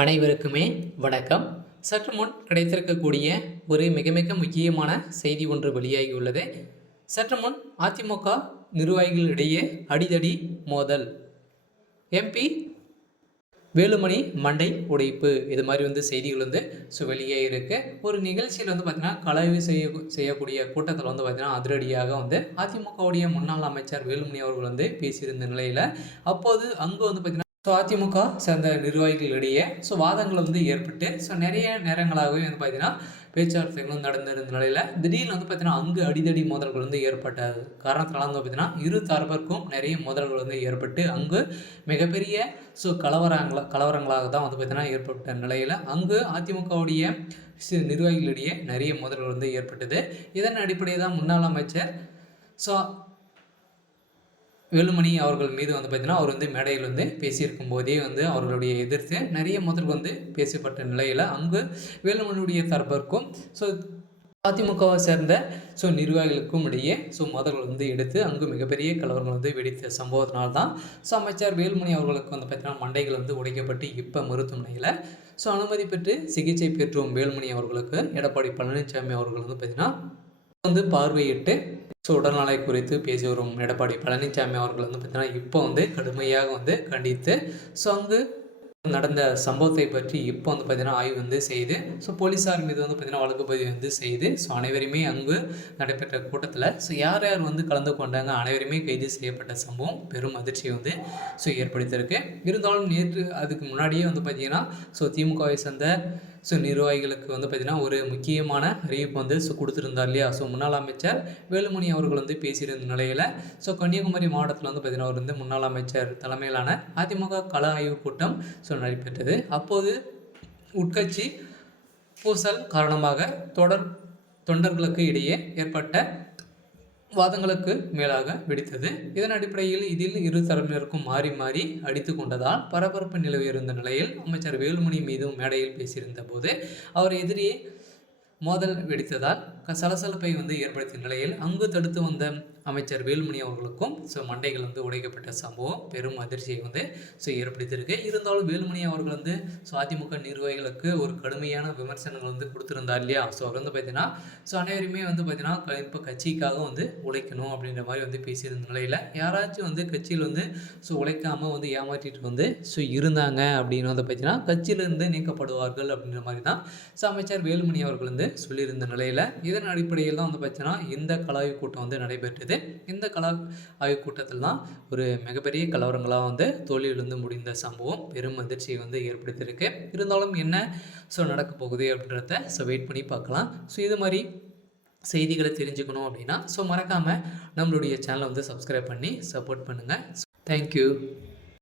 அனைவருக்குமே வணக்கம். சற்று முன் கிடைத்திருக்கக்கூடிய ஒரு மிக மிக முக்கியமான செய்தி ஒன்று வெளியாகியுள்ளது. சற்று முன் அதிமுக நிர்வாகிகளிடையே அடிதடி மோதல். எம்பி வேலுமணி மண்டை உடைப்பு, இது மாதிரி செய்திகள் வெளியே இருக்கு. ஒரு நிகழ்ச்சியில் பார்த்தீங்கன்னா கலவு செய்யக்கூடிய கூட்டத்தில் பார்த்தீங்கன்னா அதிரடியாக அதிமுகவுடைய முன்னாள் அமைச்சர் வேலுமணி அவர்கள் பேசியிருந்த நிலையில் அப்போது அங்கு பார்த்தீங்கன்னா அதிமுக சேர்ந்த நிர்வாகிகளிடையே வாதங்கள் ஏற்பட்டு நிறைய நேரங்களாகவே பார்த்தீங்கன்னா பேச்சுவார்த்தைகளும் நடந்திருந்த நிலையில் திடீர்னு பார்த்தீங்கன்னா அங்கு அடிதடி மோதல்கள் ஏற்பட்ட காரணத்தினால பார்த்தீங்கன்னா இரு தரப்பிற்கும் நிறைய மோதல்கள் ஏற்பட்டு அங்கு மிகப்பெரிய கலவரங்களாக தான் பார்த்தீங்கன்னா ஏற்பட்ட நிலையில் அங்கு அதிமுகவுடைய நிர்வாகிகளிடையே நிறைய மோதல்கள் ஏற்பட்டது. இதன் அடிப்படையில் தான் முன்னாள் அமைச்சர் வேலுமணி அவர்கள் மீது பார்த்தீங்கன்னா அவர் மேடையில் பேசியிருக்கும் போதே அவர்களுடைய எதிர்த்து நிறைய முதல் பேசப்பட்ட நிலையில் அங்கு வேலுமணியுடைய தரப்பிற்கும் அதிமுகவை சேர்ந்த நிர்வாகிகளுக்கும் இடையே மோதல்கள் எடுத்து அங்கு மிகப்பெரிய கலவரங்கள் வெடித்த சம்பவத்தினால்தான் அமைச்சர் வேலுமணி அவர்களுக்கு பார்த்தீங்கன்னா மண்டைகள் உடைக்கப்பட்டு இப்போ மருத்துவமனையில் அனுமதி பெற்று சிகிச்சை பெற்றும் வேலுமணி அவர்களுக்கு எடப்பாடி பழனிசாமி அவர்கள் பார்த்தீங்கன்னா பார்வையிட்டு உடல்நலை குறித்து பேசி வரும் எடப்பாடி பழனிசாமி அவர்கள் பார்த்தீங்கன்னா இப்போ கடுமையாக கண்டித்து அங்கு நடந்த சம்பவத்தை பற்றி இப்போ பார்த்தீங்கன்னா ஆய்வு செய்து போலீஸார் மீது பார்த்தீங்கன்னா வழக்கு பதிவு செய்து அனைவருமே அங்கு நடைபெற்ற கூட்டத்தில் யார் யார் கலந்து கொண்டாங்க அனைவருமே கைது செய்யப்பட்ட சம்பவம் பெரும் அதிர்ச்சியை ஏற்படுத்தியிருக்கு. இருந்தாலும் நேற்று அதுக்கு முன்னாடியே பார்த்தீங்கன்னா திமுகவை சேர்ந்த நிர்வாகிகளுக்கு பார்த்தீங்கன்னா ஒரு முக்கியமான அறிவிப்பு கொடுத்துருந்தார் இல்லையா. முன்னாள் அமைச்சர் வேலுமணி அவர்கள் பேசியிருந்த நிலையில் கன்னியாகுமரி மாவட்டத்தில் பார்த்தீங்கன்னா அவர் முன்னாள் அமைச்சர் தலைமையிலான அதிமுக கள ஆய்வு கூட்டம் நடைபெற்றது. அப்போது உட்கட்சி பூசல் காரணமாக தொண்டர்களுக்கு இடையே ஏற்பட்ட வாதங்களுக்கு மேலாக வெடித்தது. இதன் அடிப்படையில் இதில் இரு தரப்பினருக்கும் மாறி மாறி அடித்து கொண்டதால் பரபரப்பு நிலவியிருந்த நிலையில் அமைச்சர் வேலுமணி மீதும் மேடையில் பேசியிருந்த போது அவர் எதிரியே மோதல் வெடித்ததால் சலசலப்பை ஏற்படுத்திய நிலையில் அங்கு தடுத்து வந்த அமைச்சர் வேலுமணி அவர்களுக்கும் மண்டைகள் உடைக்கப்பட்ட சம்பவம் பெரும் அதிர்ச்சியை ஏற்படுத்தியிருக்கு. இருந்தாலும் வேலுமணி அவர்கள் அதிமுக நிர்வாகிகளுக்கு ஒரு கடுமையான விமர்சனங்கள் கொடுத்துருந்தார் இல்லையா. அவர் பார்த்தீங்கன்னா அனைவருமே பார்த்தீங்கன்னா இப்போ கட்சிக்காக உழைக்கணும் அப்படின்ற மாதிரி பேசியிருந்த நிலையில் யாராச்சும் கட்சியில் உழைக்காமல் ஏமாற்றிட்டு இருந்தாங்க அப்படின்னு பார்த்தீங்கன்னா கட்சியிலிருந்து நீக்கப்படுவார்கள் அப்படின்ற மாதிரி தான் அமைச்சர் வேலுமணி அவர்கள் சொல்லியிருந்த நிலையில் இதன் அடிப்படையில் தான் பார்த்தீங்கன்னா இந்த கலாய்வு கூட்டம் நடைபெற்றது. இந்த ஆய்வு கூட்டத்தில் தான் ஒரு மிகப்பெரிய கலவரங்களாக தோல்வியிலிருந்து முடிந்த சம்பவம் பெரும் அதிர்ச்சியை ஏற்படுத்தியிருக்கு. இருந்தாலும் என்ன நடக்க போகுது அப்படின்றத வெயிட் பண்ணி பார்க்கலாம். இது மாதிரி செய்திகளை தெரிஞ்சுக்கணும் அப்படின்னா மறக்காமல் நம்மளுடைய சேனலை சப்ஸ்கிரைப் பண்ணி சப்போர்ட் பண்ணுங்கள். தேங்க்யூ.